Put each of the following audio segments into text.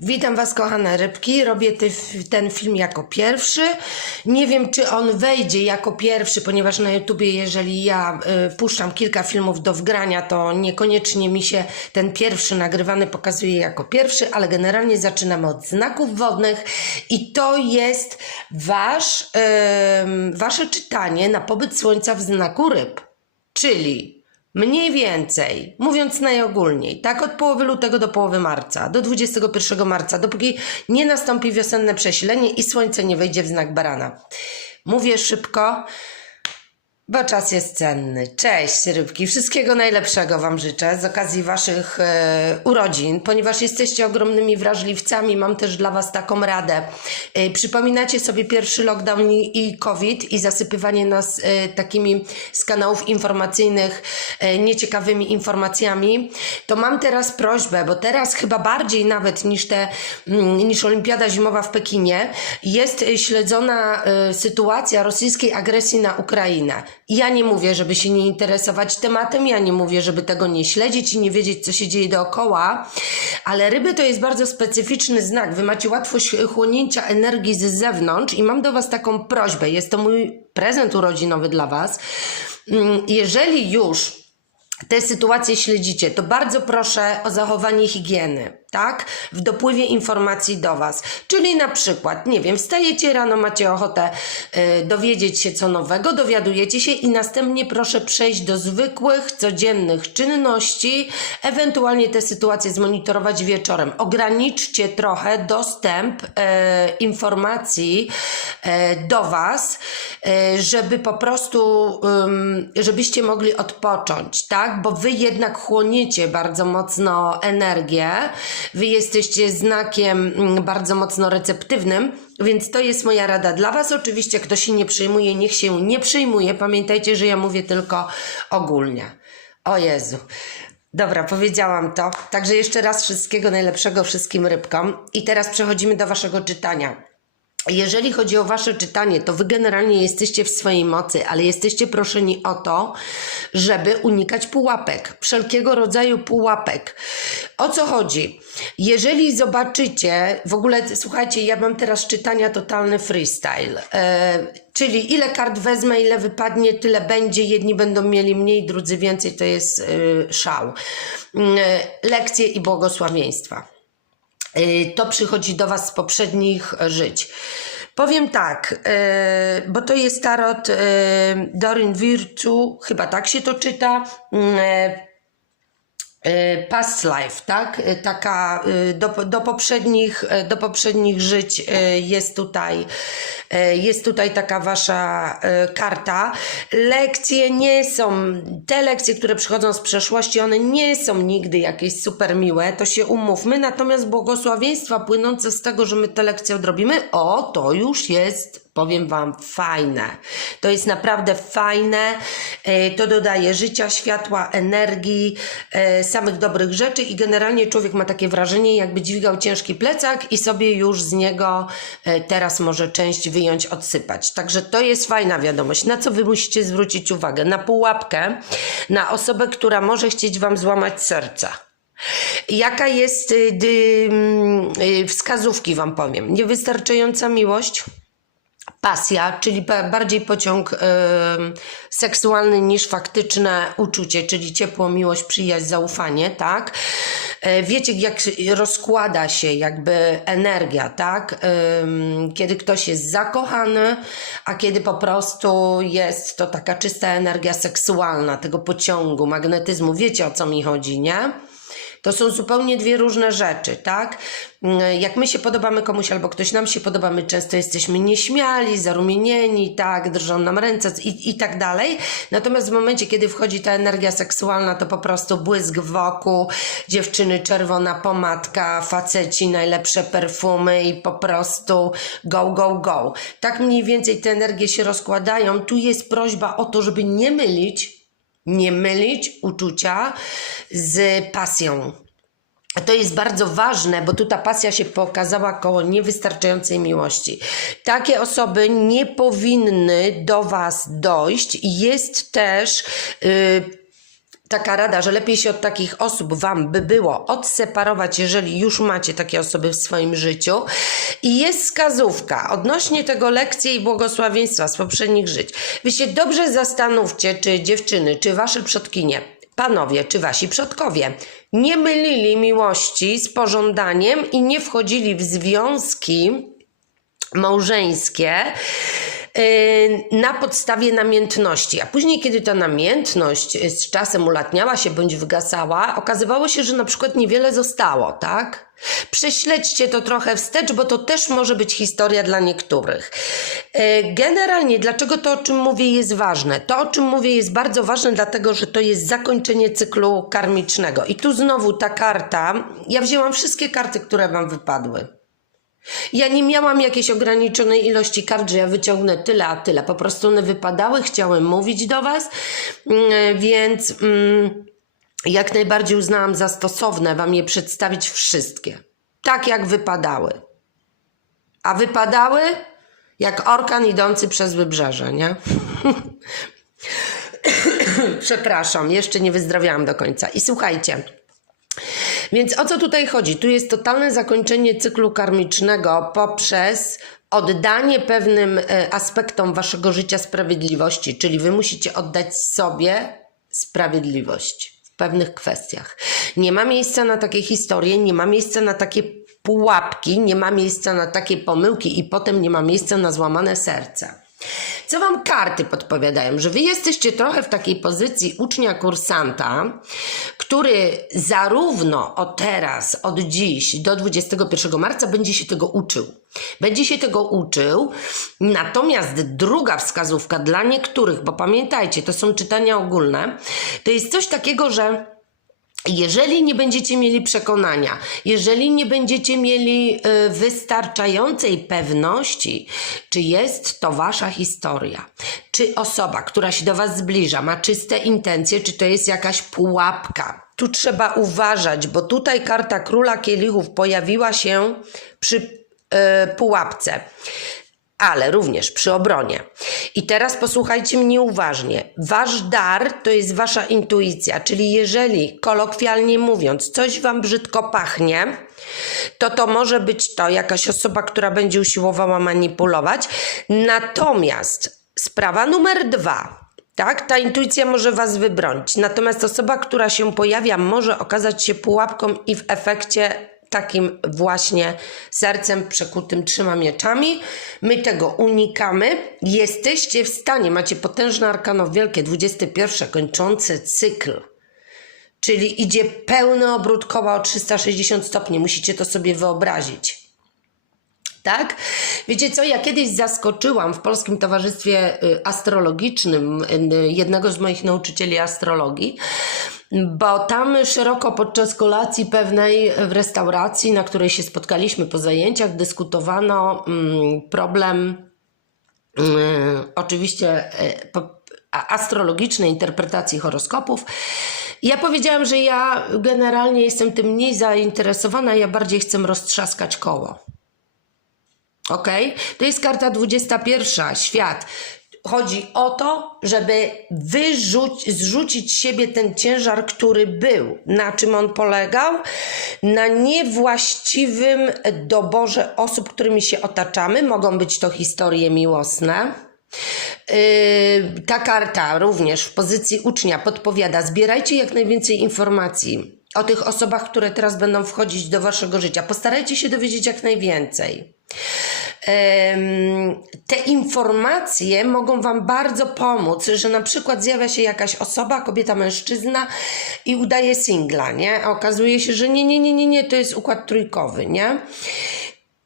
Witam Was, kochane rybki. Robię ty, ten film jako pierwszy. Nie wiem, czy on wejdzie jako pierwszy, ponieważ na YouTubie, jeżeli ja y, puszczam kilka filmów do wgrania, to niekoniecznie mi się ten pierwszy nagrywany pokazuje jako pierwszy, ale generalnie zaczynamy od znaków wodnych i to jest wasz, ym, Wasze czytanie na pobyt Słońca w znaku ryb. Czyli Mniej więcej, mówiąc najogólniej, tak od połowy lutego do połowy marca, do 21 marca, dopóki nie nastąpi wiosenne przesilenie i słońce nie wejdzie w znak barana. Mówię szybko, bo czas jest cenny. Cześć rybki, wszystkiego najlepszego Wam życzę z okazji Waszych e, urodzin, ponieważ jesteście ogromnymi wrażliwcami, mam też dla Was taką radę. E, przypominacie sobie pierwszy lockdown i, COVID i zasypywanie nas e, takimi z kanałów informacyjnych e, nieciekawymi informacjami, to mam teraz prośbę, bo teraz chyba bardziej nawet niż te, mm, niż Olimpiada Zimowa w Pekinie, jest śledzona e, sytuacja rosyjskiej agresji na Ukrainę. Ja nie mówię, żeby się nie interesować tematem, ja nie mówię, żeby tego nie śledzić i nie wiedzieć, co się dzieje dookoła, ale ryby to jest bardzo specyficzny znak. Wy macie łatwość chłonięcia energii z zewnątrz i mam do Was taką prośbę. Jest to mój prezent urodzinowy dla Was. Mm, Jeżeli już te sytuacje śledzicie, to bardzo proszę o zachowanie higieny, tak? W dopływie informacji do Was. Czyli na przykład, nie wiem, wstajecie rano, macie ochotę y, dowiedzieć się co nowego, dowiadujecie się i następnie proszę przejść do zwykłych, codziennych czynności, ewentualnie te sytuacje zmonitorować wieczorem. Ograniczcie trochę dostęp y, informacji y, do Was, y, żeby po prostu, ym, żebyście mogli odpocząć, tak? Bo Wy jednak chłoniecie bardzo mocno energię, Wy jesteście znakiem mm, bardzo mocno receptywnym, więc to jest moja rada dla Was. Oczywiście, kto się nie przejmuje, niech się nie przejmuje. Pamiętajcie, że ja mówię tylko ogólnie. O Jezu. Dobra, powiedziałam to. Także jeszcze raz wszystkiego najlepszego wszystkim rybkom. I teraz przechodzimy do Waszego czytania. Jeżeli chodzi o Wasze czytanie, to Wy generalnie jesteście w swojej mocy, ale jesteście proszeni o to, żeby unikać pułapek, wszelkiego rodzaju pułapek. O co chodzi? Jeżeli zobaczycie, w ogóle słuchajcie, ja mam teraz czytania totalny freestyle, e, czyli ile kart wezmę, ile wypadnie, tyle będzie, jedni będą mieli mniej, drudzy więcej, to jest e, szał. E, lekcje i błogosławieństwa. Y, to przychodzi do Was z poprzednich żyć. Powiem tak, y, bo to jest tarot y, Dorin Virtue, chyba tak się to czyta. Y, Past life, tak? Y, Taka y, do, do, poprzednich, do poprzednich żyć jest tutaj, jest tutaj taka wasza karta. Lekcje nie są, te lekcje, które przychodzą z przeszłości, one nie są nigdy jakieś super miłe, to się umówmy, natomiast błogosławieństwa płynące z tego, że my te lekcje odrobimy, o, to już jest powiem Wam, fajne. To jest naprawdę fajne. E, To dodaje życia, światła, energii, e, samych dobrych rzeczy i generalnie człowiek ma takie wrażenie, jakby dźwigał ciężki plecak i sobie już z niego e, teraz może część wyjąć, odsypać. Także to jest fajna wiadomość. Na co Wy musicie zwrócić uwagę? Na pułapkę, na osobę, która może chcieć Wam złamać serca. Jaka jest y, mm, y, wskazówki Wam powiem? Niewystarczająca miłość, pasja, czyli ba- bardziej pociąg seksualny niż faktyczne uczucie, czyli ciepło, miłość, przyjaźń, zaufanie, tak? E, Wiecie, jak rozkłada się jakby energia, tak? Kiedy ktoś jest zakochany, a kiedy po prostu jest to taka czysta energia seksualna, tego pociągu, magnetyzmu. Wiecie o co mi chodzi, nie? To są zupełnie dwie różne rzeczy, tak? Mm, Jak my się podobamy komuś albo ktoś nam się podoba, my często jesteśmy nieśmiali, zarumienieni, tak, drżą nam ręce i, i tak dalej. Natomiast w momencie, kiedy wchodzi ta energia seksualna, to po prostu błysk wokół, dziewczyny czerwona pomadka, faceci najlepsze perfumy i po prostu go, go, go. Tak mniej więcej te energie się rozkładają. Tu jest prośba o to, żeby nie mylić nie mylić uczucia z pasją. To jest bardzo ważne, bo tu ta pasja się pokazała koło niewystarczającej miłości. Takie osoby nie powinny do Was dojść. Jest też. Yy, taka rada, że lepiej się od takich osób Wam by było odseparować, jeżeli już macie takie osoby w swoim życiu. I jest wskazówka odnośnie tego lekcji i błogosławieństwa z poprzednich żyć. Wy się dobrze zastanówcie, czy dziewczyny, czy Wasze przodkinie, panowie, czy Wasi przodkowie nie mylili miłości z pożądaniem i nie wchodzili w związki małżeńskie na podstawie namiętności. A później, kiedy ta namiętność yy, z czasem ulatniała się bądź wygasała, okazywało się, że na przykład niewiele zostało, tak? Prześledźcie to trochę wstecz, bo to też może być historia dla niektórych. Yy, Generalnie, dlaczego to, o czym mówię, jest ważne? To, o czym mówię, jest bardzo ważne, dlatego że to jest zakończenie cyklu karmicznego. I tu znowu ta karta, ja wzięłam wszystkie karty, które Wam wypadły. Ja nie miałam jakiejś ograniczonej ilości kart, że ja wyciągnę tyle, a tyle. Po prostu one wypadały, chciałem mówić do Was, mm, więc mm, jak najbardziej uznałam za stosowne Wam je przedstawić wszystkie. Tak jak wypadały. A wypadały jak orkan idący przez wybrzeże, nie? Przepraszam, jeszcze nie wyzdrowiałam do końca. I słuchajcie. Więc o co tutaj chodzi? Tu jest totalne zakończenie cyklu karmicznego poprzez oddanie pewnym e, aspektom waszego życia sprawiedliwości, czyli wy musicie oddać sobie sprawiedliwość w pewnych kwestiach. Nie ma miejsca na takie historie, nie ma miejsca na takie pułapki, nie ma miejsca na takie pomyłki i potem nie ma miejsca na złamane serce. Co wam karty podpowiadają? Że wy jesteście trochę w takiej pozycji ucznia kursanta, który zarówno od teraz, od dziś do 21 marca będzie się tego uczył. Będzie się tego uczył, natomiast druga wskazówka dla niektórych, bo pamiętajcie, to są czytania ogólne, to jest coś takiego, że jeżeli nie będziecie mieli przekonania, jeżeli nie będziecie mieli y, wystarczającej pewności, czy jest to wasza historia, czy osoba, która się do was zbliża, ma czyste intencje, czy to jest jakaś pułapka. Tu trzeba uważać, bo tutaj karta króla kielichów pojawiła się przy y, pułapce ale również przy obronie. I teraz posłuchajcie mnie uważnie. Wasz dar to jest wasza intuicja, czyli jeżeli kolokwialnie mówiąc, coś wam brzydko pachnie, to to może być to jakaś osoba, która będzie usiłowała manipulować. Natomiast sprawa numer dwa. Tak, ta intuicja może was wybronić. Natomiast osoba, która się pojawia, może okazać się pułapką i w efekcie takim właśnie sercem przekutym trzema mieczami. My tego unikamy. Jesteście w stanie, macie potężne arkano wielkie, 21, kończący cykl. Czyli idzie pełny obrót koła o 360 stopni. Musicie to sobie wyobrazić. Tak? Wiecie co, ja kiedyś zaskoczyłam w Polskim Towarzystwie y, Astrologicznym y, jednego z moich nauczycieli astrologii, bo tam szeroko podczas kolacji pewnej w restauracji, na której się spotkaliśmy po zajęciach, dyskutowano mm, problem mm, oczywiście a- astrologicznej interpretacji horoskopów. Ja powiedziałam, że ja generalnie jestem tym mniej zainteresowana, ja bardziej chcę roztrzaskać koło. Ok? To jest karta 21, świat. Chodzi o to, żeby wyrzuć, zrzucić z siebie ten ciężar, który był. Na czym on polegał? Na niewłaściwym doborze osób, którymi się otaczamy. Mogą być to historie miłosne. Yy, ta karta również w pozycji ucznia podpowiada: zbierajcie jak najwięcej informacji o tych osobach, które teraz będą wchodzić do waszego życia. Postarajcie się dowiedzieć jak najwięcej. Te informacje mogą Wam bardzo pomóc, że na przykład zjawia się jakaś osoba, kobieta, mężczyzna i udaje singla, nie? A okazuje się, że nie, nie, nie, nie, nie, to jest układ trójkowy, nie?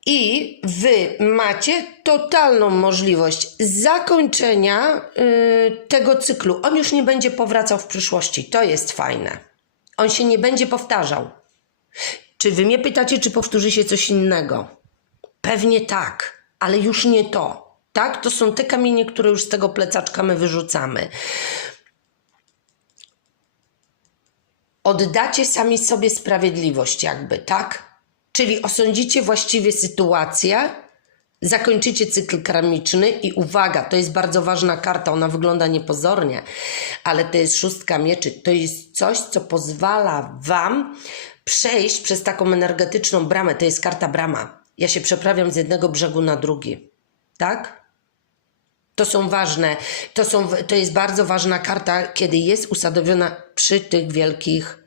I Wy macie totalną możliwość zakończenia y, tego cyklu. On już nie będzie powracał w przyszłości. To jest fajne. On się nie będzie powtarzał. Czy Wy mnie pytacie, czy powtórzy się coś innego? Pewnie tak, ale już nie to. Tak? To są te kamienie, które już z tego plecaczka my wyrzucamy. Oddacie sami sobie sprawiedliwość, jakby, tak? Czyli osądzicie właściwie sytuację Zakończycie cykl karmiczny i uwaga, to jest bardzo ważna karta, ona wygląda niepozornie, ale to jest szóstka mieczy. To jest coś, co pozwala Wam przejść przez taką energetyczną bramę. To jest karta brama. Ja się przeprawiam z jednego brzegu na drugi. Tak? To są ważne, to, są, to jest bardzo ważna karta, kiedy jest usadowiona przy tych wielkich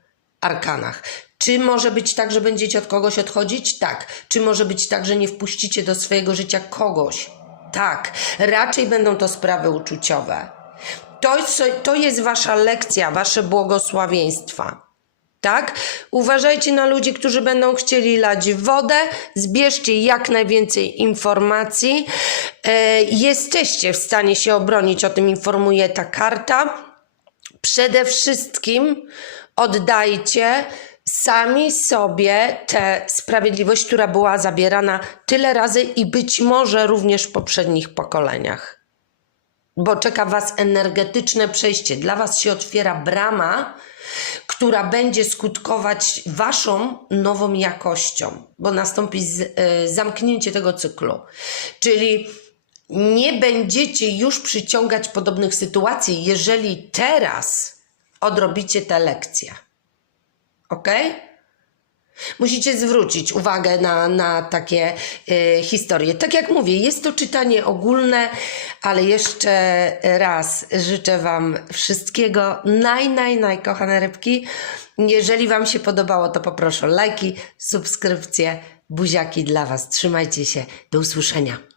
arkanach. Czy może być tak, że będziecie od kogoś odchodzić? Tak. Czy może być tak, że nie wpuścicie do swojego życia kogoś? Tak. Raczej będą to sprawy uczuciowe. To, to jest wasza lekcja, wasze błogosławieństwa. Tak? Uważajcie na ludzi, którzy będą chcieli lać wodę. Zbierzcie jak najwięcej informacji. E, jesteście w stanie się obronić, o tym informuje ta karta. Przede wszystkim oddajcie sami sobie tę sprawiedliwość, która była zabierana tyle razy i być może również w poprzednich pokoleniach. Bo czeka Was energetyczne przejście. Dla Was się otwiera brama, która będzie skutkować Waszą nową jakością, bo nastąpi z, y, zamknięcie tego cyklu. Czyli nie będziecie już przyciągać podobnych sytuacji, jeżeli teraz odrobicie te lekcje. Ok? Musicie zwrócić uwagę na, na takie y, historie. Tak jak mówię, jest to czytanie ogólne, ale jeszcze raz życzę Wam wszystkiego naj, naj, naj, kochane rybki. Jeżeli Wam się podobało, to poproszę o lajki, subskrypcje, buziaki dla Was. Trzymajcie się. Do usłyszenia.